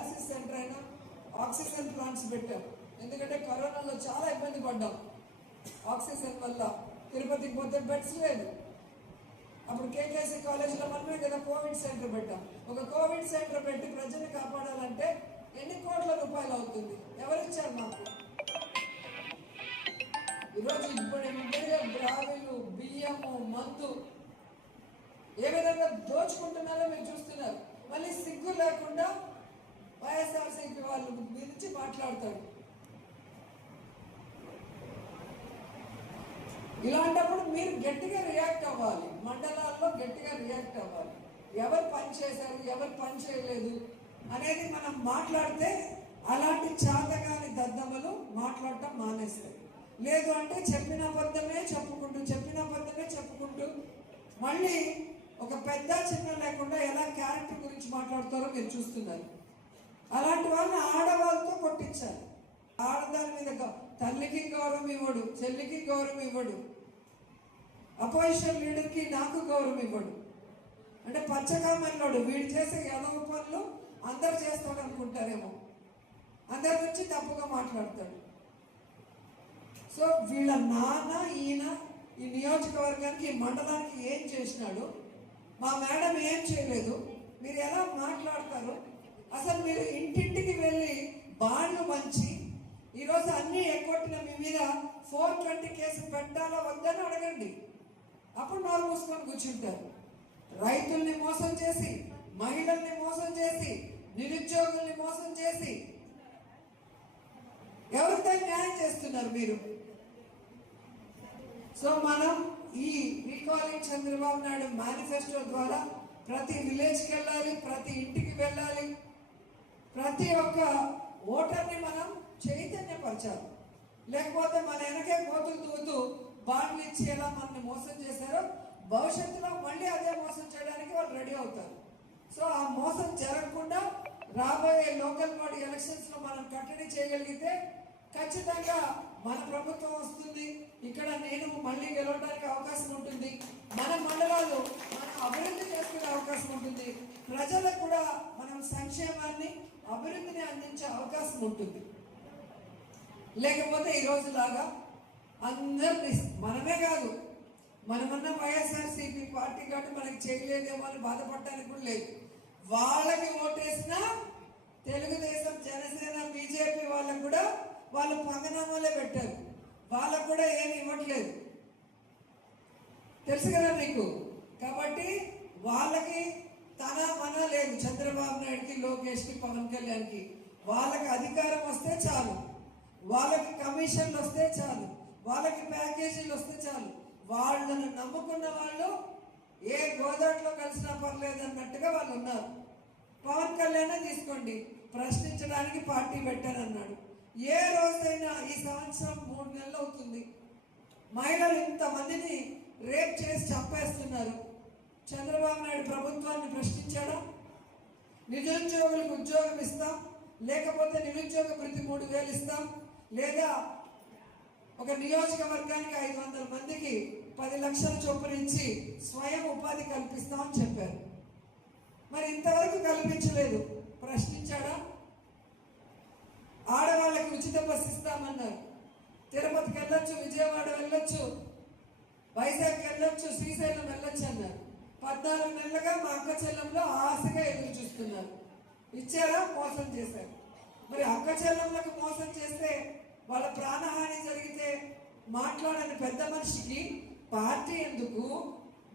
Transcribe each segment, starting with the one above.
Dialysis centre అయినా oxygen plants పెట్టాం. ఎందుకంటే కరోనాలో చాలా ఇబ్బంది పడ్డాం ఆక్సిజన్ వల్ల. తిరుపతికి పోతే బెడ్స్ లేదు. అప్పుడు కేకేసీ కాలేజీలో మనమే కదా కోవిడ్ సెంటర్ పెట్టాం. ఒక కోవిడ్ సెంటర్ పెట్టి ప్రజల్ని కాపాడాలంటే ఎన్ని కోట్ల రూపాయలు అవుతుంది? ఎవరిచ్చారు మాకు? ఈరోజు ఇప్పుడు బ్రావిలు, బియ్యము, మందు ఏ విధంగా దోచుకుంటున్నారో మీరు చూస్తున్నారు. మళ్ళీ సిగ్గు లేకుండా వైఎస్ఆర్సీపీ వాళ్ళు గురించి మాట్లాడతారు. ఇలాంటప్పుడు మీరు గట్టిగా రియాక్ట్ అవ్వాలి. మండలాల్లో గట్టిగా రియాక్ట్ అవ్వాలి. ఎవరు పని చేశారు, ఎవరు పని చేయలేదు అనేది మనం మాట్లాడితే అలాంటి చాతగాని దద్దమ్మలు మాట్లాడటం మానేస్తారు. లేదు అంటే చెప్పిన అబద్ధమే చెప్పుకుంటూ మళ్ళీ ఒక పెద్ద చిన్న లేకుండా ఎలా క్యారెక్టర్ గురించి మాట్లాడతారో మీరు చూస్తున్నారు. అలాంటి వాళ్ళని ఆడవాళ్ళతో కొట్టించాలి. ఆడదాని మీద తల్లికి గౌరవం ఇవ్వడు, చెల్లికి గౌరవం ఇవ్వడు, అపోజిషన్ లీడర్కి నాకు గౌరవం ఇవ్వడు. అంటే పచ్చకామన్నాడు వీడు చేసే యాదవ పనులు అందరు చేస్తాడు అనుకుంటారేమో, అందరి నుంచి తప్పుగా మాట్లాడతాడు. సో వీళ్ళ నాన్న ఈయన ఈ నియోజకవర్గానికి ఈ మండలానికి ఏం చేసినాడు, మా మేడం ఏం చేయలేదు, మీరు ఎలా మాట్లాడతారు? అసలు మీరు ఇంటింటికి వెళ్ళి బాండ్లు మంచి ఈరోజు అన్నీ ఎగ్గొట్టిన మీ మీద 420 కేసు పెట్టాలా వద్దని అడగండి. అప్పుడు నోరు మూసుకొని కూర్చుంటారు. రైతుల్ని మోసం చేసి, మహిళల్ని మోసం చేసి, నిరుద్యోగుల్ని మోసం చేసి ఎవరితో న్యాయం చేస్తున్నారు మీరు? సో మనం ఈ రీకాలింగ్ చంద్రబాబు నాయుడు మేనిఫెస్టో ద్వారా ప్రతి విలేజ్కి వెళ్ళాలి, ప్రతి ఇంటికి వెళ్ళాలి, ప్రతి ఒక్క ఓటర్ని మనం చైతన్యపరచాలి. లేకపోతే మన వెనకే కోతులు తూతూ బాండ్లు ఇచ్చి ఎలా మనల్ని మోసం చేశారో భవిష్యత్తులో మళ్ళీ అదే మోసం చేయడానికి వాళ్ళు రెడీ అవుతారు. సో ఆ మోసం జరగకుండా రాబోయే లోకల్ బాడీ ఎలక్షన్స్లో మనం కట్టడి చేయగలిగితే ఖచ్చితంగా మన ప్రభుత్వం వస్తుంది. ఇక్కడ నేను మళ్ళీ గెలవడానికి అవకాశం ఉంటుంది. మన మండలాలు మనం అభివృద్ధి చేసుకునే అవకాశం ఉంటుంది. ప్రజలకు కూడా మనం సంక్షేమాన్ని, అభివృద్ధిని అందించే అవకాశం ఉంటుంది. లేకపోతే ఈ రోజులాగా అందరినీ మనమే కాదు, మనమన్నా వైఎస్ఆర్సీపీ పార్టీ కాబట్టి మనకి చేయలేదేమో అని బాధపడటానికి కూడా లేదు. వాళ్ళకి ఓటేసినా తెలుగుదేశం, జనసేన, బీజేపీ వాళ్ళకు కూడా వాళ్ళు పంగనామాలే పెట్టారు. వాళ్ళకు కూడా ఏమి ఇవ్వట్లేదు, తెలుసు కదా మీకు. కాబట్టి వాళ్ళకి తన మన లేదు. చంద్రబాబు నాయుడుకి, లోకేష్కి, పవన్ కళ్యాణ్కి వాళ్ళకి అధికారం వస్తే చాలు, వాళ్ళకి కమిషన్లు వస్తే చాలు, వాళ్ళకి ప్యాకేజీలు వస్తే చాలు. వాళ్ళను నమ్ముకున్న వాళ్ళు ఏ గోదాట్లో కలిసినా పర్లేదు అన్నట్టుగా వాళ్ళు ఉన్నారు. పవన్ కళ్యాణ్ తీసుకోండి, ప్రశ్నించడానికి పార్టీ పెట్టానన్నాడు. ఏ రోజైనా ఈ సంవత్సరం 3 నెలలు అవుతుంది మహిళలు ఇంతమందిని రేప్ చేసి చంపేస్తున్నారు. చంద్రబాబు నాయుడు ప్రభుత్వాన్ని ప్రశ్నించాడా? నిరుద్యోగులకు ఉద్యోగం ఇస్తాం, లేకపోతే నిరుద్యోగ వృత్తి 3000 ఇస్తాం, లేదా ఒక నియోజకవర్గానికి 500 మందికి 10 లక్షల చొప్పున ఇచ్చి స్వయం ఉపాధి కల్పిస్తామని చెప్పారు. మరి ఇంతవరకు కల్పించలేదు. ప్రశ్నించాడా? ఆడవాళ్ళకి ఉచిత బస్సు ఇస్తామన్నారు. తిరుపతికి వెళ్ళొచ్చు, విజయవాడ వెళ్ళొచ్చు, వైజాగ్ వెళ్ళొచ్చు, శ్రీశైలం వెళ్ళొచ్చు అన్నారు. 14 నెలలుగా మా అక్క చెల్లెంలో ఆశగా ఎదురు చూస్తున్నారు. ఇచ్చారా? మోసం చేశారు. మరి అక్క చెల్లెంలకు మోసం చేస్తే, వాళ్ళ ప్రాణహాని జరిగితే మాట్లాడని పెద్ద మనిషికి పార్టీ ఎందుకు,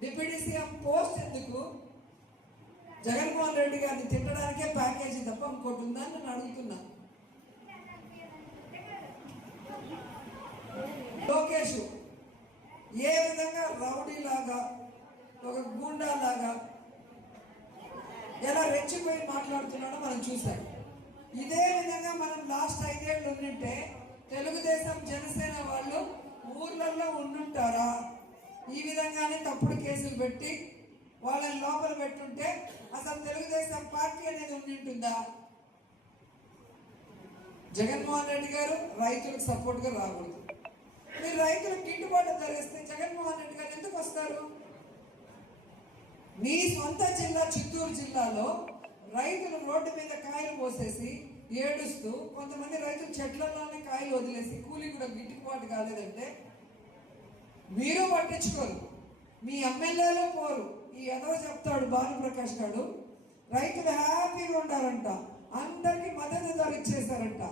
డిప్యూటీ సీఎం పోస్ట్ ఎందుకు? జగన్మోహన్ రెడ్డి గారిని తిట్టడానికే ప్యాకేజీ తప్ప ఇంకోటి ఉందని నేను అడుగుతున్నా. లోకేష్ ఏ విధంగా రౌడీలాగా, ఒక గూండాలాగా ఎలా రెచ్చిపోయి మాట్లాడుతున్నాడో మనం చూసాం. ఇదే విధంగా మనం లాస్ట్ 5 ఏళ్ళు ఉండింటే తెలుగుదేశం, జనసేన వాళ్ళు ఊర్లలో ఉండుంటారా? ఈ విధంగానే తప్పుడు కేసులు పెట్టి వాళ్ళని లోపల పెట్టుంటే అసలు తెలుగుదేశం పార్టీ అనేది ఉండింటుందా? జగన్మోహన్ రెడ్డి గారు రైతులకు సపోర్ట్గా రాకూడదు. మీరు రైతులకు గిట్టుబాటు ధర ఇస్తే జగన్మోహన్ రెడ్డి గారు ఎందుకు వస్తారు? మీ సొంత జిల్లా చిత్తూరు జిల్లాలో రైతులు రోడ్డు మీద కాయలు పోసేసి ఏడుస్తూ, కొంతమంది రైతులు చెట్లలోనే కాయలు వదిలేసి కూలీ కూడా గిట్టుబాటు కాలేదంటే మీరు పట్టించుకోరు, మీ ఎమ్మెల్యేలు పోరు. ఈ ఎదవ చెప్తాడు భానుప్రకాష్ గారు, రైతులు హ్యాపీగా ఉండాలంట, అందరికి మద్దతు ధర ఇచ్చేశారంట.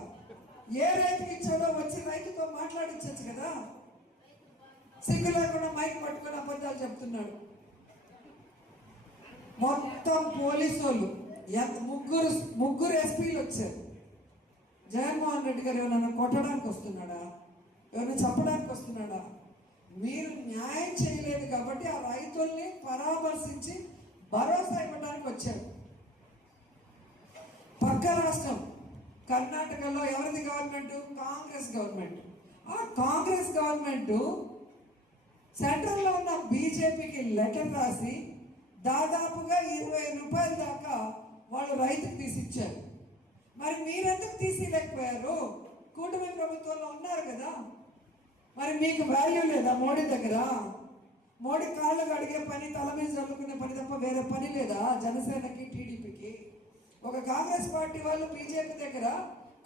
ఏ రైతుకి ఇచ్చాడో వచ్చి రైతుతో మాట్లాడించచ్చు కదా. సిగ్గు లేకుండా మైక్ పట్టుకొని అబద్ధాలు చెప్తున్నాడు. మొత్తం పోలీసు వాళ్ళు ముగ్గురు ఎస్పీలు వచ్చారు. జగన్మోహన్ రెడ్డి గారు ఎవరైనా కొట్టడానికి వస్తున్నాడా, ఎవరైనా చెప్పడానికి వస్తున్నాడా? మీరు న్యాయం చేయలేదు కాబట్టి ఆ రైతుల్ని పరామర్శించి భరోసా ఇవ్వడానికి వచ్చారు. పక్క రాష్ట్రం కర్ణాటకలో ఎవరిది గవర్నమెంట్? కాంగ్రెస్ గవర్నమెంట్. ఆ కాంగ్రెస్ గవర్నమెంట్ సెంట్రల్లో ఉన్న బీజేపీకి లెటర్ రాసి దాదాపుగా 20 రూపాయల దాకా వాళ్ళు రైతుకు తీసిచ్చారు. మరి మీరెందుకు తీసిలేకపోయారు? కూటమి ప్రభుత్వంలో ఉన్నారు కదా, మరి మీకు వాల్యూ లేదా మోడీ దగ్గర? మోడీ కాళ్ళకు అడిగే పని, తల మీద చల్లుకునే పని తప్ప వేరే పని లేదా జనసేనకి, టీడీపీకి? ఒక కాంగ్రెస్ పార్టీ వాళ్ళు బీజేపీ దగ్గర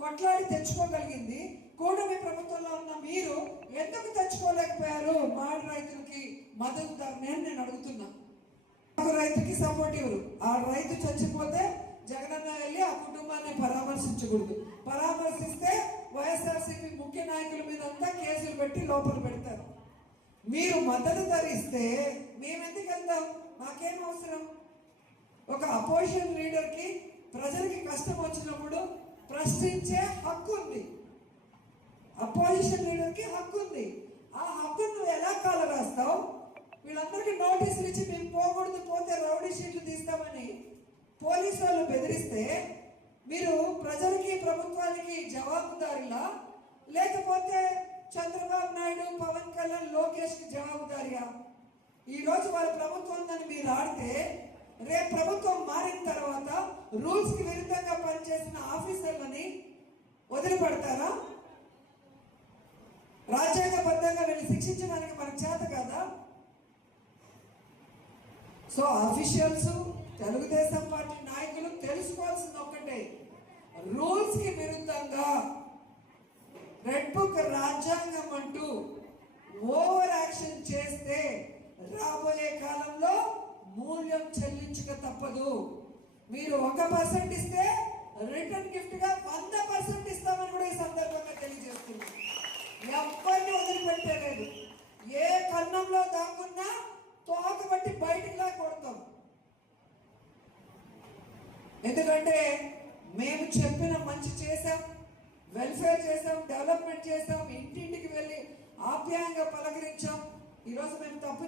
కొట్లాడి తెచ్చుకోగలిగింది, కూటమి ప్రభుత్వంలో ఉన్న మీరు ఎందుకు తెచ్చుకోలేకపోయారు? మాడి రైతులకి మద్దతు నేను అడుగుతున్నా. ఒక రైతుకి సపోర్ట్ ఇవ్వరు, ఆ రైతు చచ్చిపోతే జగనన్న వెళ్ళి ఆ కుటుంబాన్ని పరామర్శించకూడదు. పరామర్శిస్తే వైఎస్ఆర్సీపీ ముఖ్య నాయకుల మీద అంతా కేసులు పెట్టి లోపల పెడతారు. మీరు మద్దతు ధరిస్తే మేమెందుకు వెళ్తాం? మాకేం అవసరం? ఒక అపోజిషన్ లీడర్కి ప్రజలకి కష్టం వచ్చినప్పుడు ప్రశ్నించే హక్కు ఉంది. అపోజిషన్ లీడర్కి హక్కు ఉంది. ఆ హక్కును నువ్వు ఎలా కాల రాస్తావు? వీళ్ళందరికీ నోటీసులు ఇచ్చి మేము పోకూడదు, పోతే రౌడీ షీట్లు తీస్తామని పోలీసు వాళ్ళు బెదిరిస్తే మీరు ప్రజలకి, ప్రభుత్వానికి జవాబుదారిలా, లేకపోతే చంద్రబాబు నాయుడు, పవన్ కళ్యాణ్, లోకేష్కి జవాబుదారియా? ఈరోజు వాళ్ళ ప్రభుత్వం ఉందని మీరు ఆడితే రేపు ప్రభుత్వం మారిన తర్వాత రూల్స్కి విరుద్ధంగా పనిచేసిన ఆఫీసర్లని వదిలిపెడతారా? రాజ్యాంగబద్ధంగా వీళ్ళు శిక్షించడానికి మనకు చేత కదా? సో అఫీషియల్స్, తెలుగుదేశం పార్టీ నాయకులు తెలుసుకోవాల్సింది ఒక్కటే, రూల్స్ కి విరుద్ధంగా రెడ్ బుక్ రాజ్యాంగం అంటూ ఓవర్ యాక్షన్ చేస్తే రాబోయే కాలంలో మూల్యం చెల్లించక తప్పదు. మీరు 1% ఇస్తే రిటర్న్ గిఫ్ట్ గా 100% ఇస్తామని కూడా ఈ సందర్భంగా తెలియజేస్తున్నాం. ఎవరిని వదిలిపెట్టలేదు. ఏ కన్నంలో దాక్కున్నా తోక బట్టి బయటికి లా కొడతాం. ఎందుకంటే మేము చెప్పిన మంచి చేసాం, వెల్ఫేర్ చేసాం, డెవలప్మెంట్ చేసాం, ఇంటింటికి వెళ్ళి ఆప్యాయంగా పలకరించాం. ఈరోజు మేము తప్పు